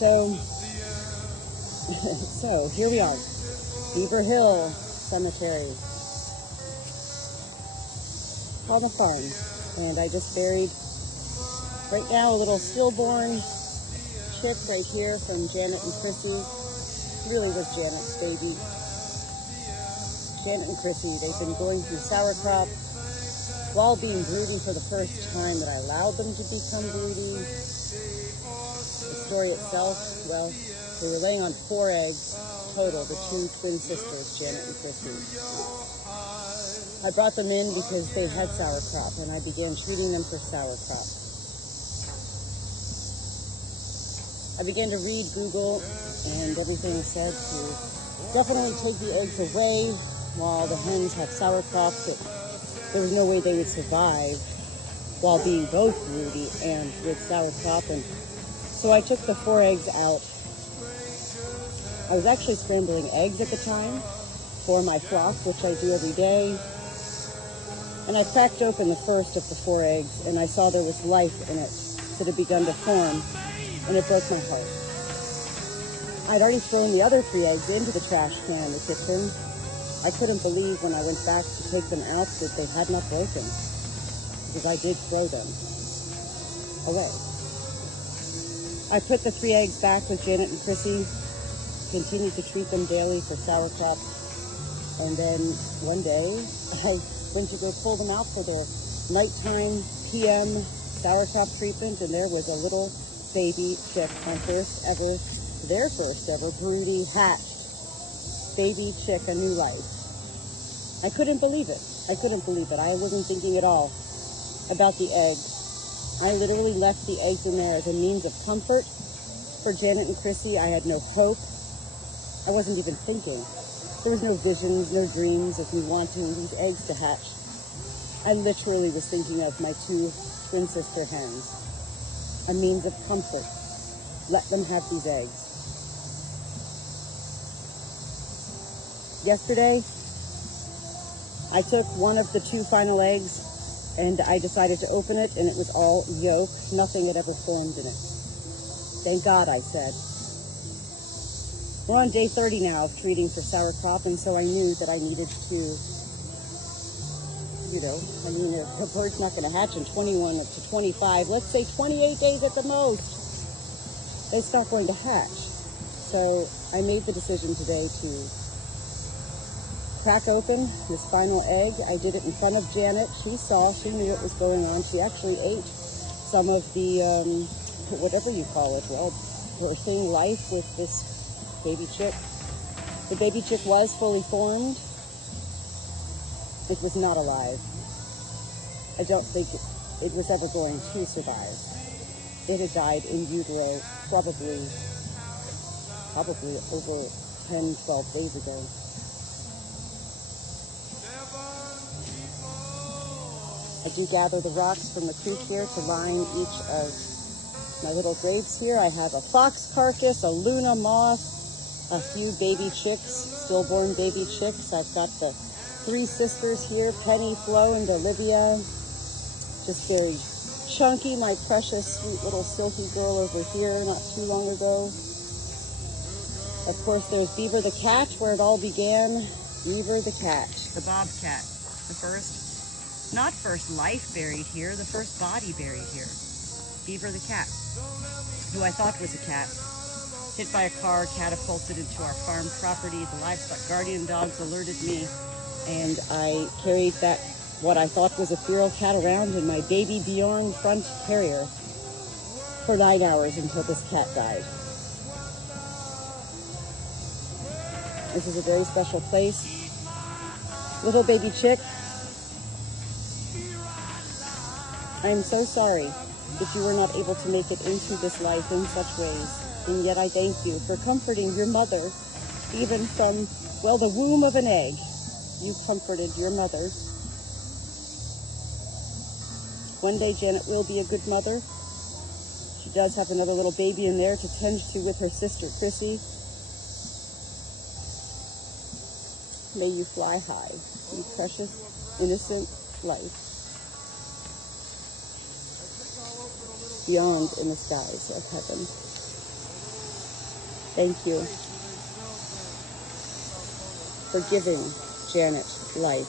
So here we are, Beaver Hill Cemetery on the farm, and I just buried right now a little stillborn chick right here from Janet and Chrissy. Really was Janet's baby. Janet and Chrissy, they've been going through sauerkraut while being broody for the first time that I allowed them to become broody. The story itself, well, they were laying on 4 eggs total, the 2 twin sisters, Janet and Chrissy. I brought them in because they had sauerkraut, and I began treating them for sauerkraut. I began to read Google, and everything said to definitely take the eggs away while the hens have sauerkraut, but there was no way they would survive while being both broody and with sauerkraut. And so I took the 4 eggs out. I was actually scrambling eggs at the time for my flock, which I do every day. And I cracked open the first of the 4 eggs, and I saw there was life in it that had begun to form, and it broke my heart. I'd already thrown the other 3 eggs into the trash can in the kitchen. I couldn't believe when I went back to take them out that they had not broken, because I did throw them away. I put the 3 eggs back with Janet and Chrissy, continued to treat them daily for sauerkraut, and then one day I went to go pull them out for their nighttime PM sauerkraut treatment, and there was a little baby chick, their first ever broody hatched baby chick, a new life. I couldn't believe it. I wasn't thinking at all about the eggs. I literally left the eggs in there as a means of comfort for Janet and Chrissy. I had no hope. I wasn't even thinking. There was no visions, no dreams of me wanting these eggs to hatch. I literally was thinking of my 2 twin sister hens, a means of comfort. Let them have these eggs. Yesterday, I took one of the 2 final eggs and I decided to open it, and it was all yolk. Nothing had ever formed in it. Thank God, I said. We're on day 30 now of treating for sauerkraut, and so I knew that I needed to, a bird's not going to hatch in 21 to 25, let's say 28 days at the most. It's not going to hatch. So I made the decision today to crack open this final egg. I did it in front of Janet. She knew what was going on. She actually ate some of the, whatever you call it, birthing life with this baby chick. The baby chick was fully formed. It was not alive. I don't think it was ever going to survive. It had died in utero probably over 10, 12 days ago. I do gather the rocks from the creek here to line each of my little graves here. I have a fox carcass, a Luna moth, a few baby chicks, stillborn baby chicks. I've got the 3 sisters here, Penny, Flo, and Olivia. Just very chunky, my precious, sweet little silky girl over here not too long ago. Of course, there's Beaver the cat, where it all began. Beaver the cat, the bobcat, the not first life buried here, the first body buried here. Beaver the cat, who I thought was a cat, hit by a car, catapulted into our farm property. The livestock guardian dogs alerted me, and I carried that, what I thought was a feral cat, around in my baby Bjorn front carrier for 9 hours until this cat died. This is a very special place. Little baby chick, I am so sorry that you were not able to make it into this life in such ways. And yet I thank you for comforting your mother, even from, the womb of an egg. You comforted your mother. One day Janet will be a good mother. She does have another little baby in there to tend to with her sister Chrissy. May you fly high, you precious, innocent life, beyond in the skies of heaven. Thank you for giving Janet life.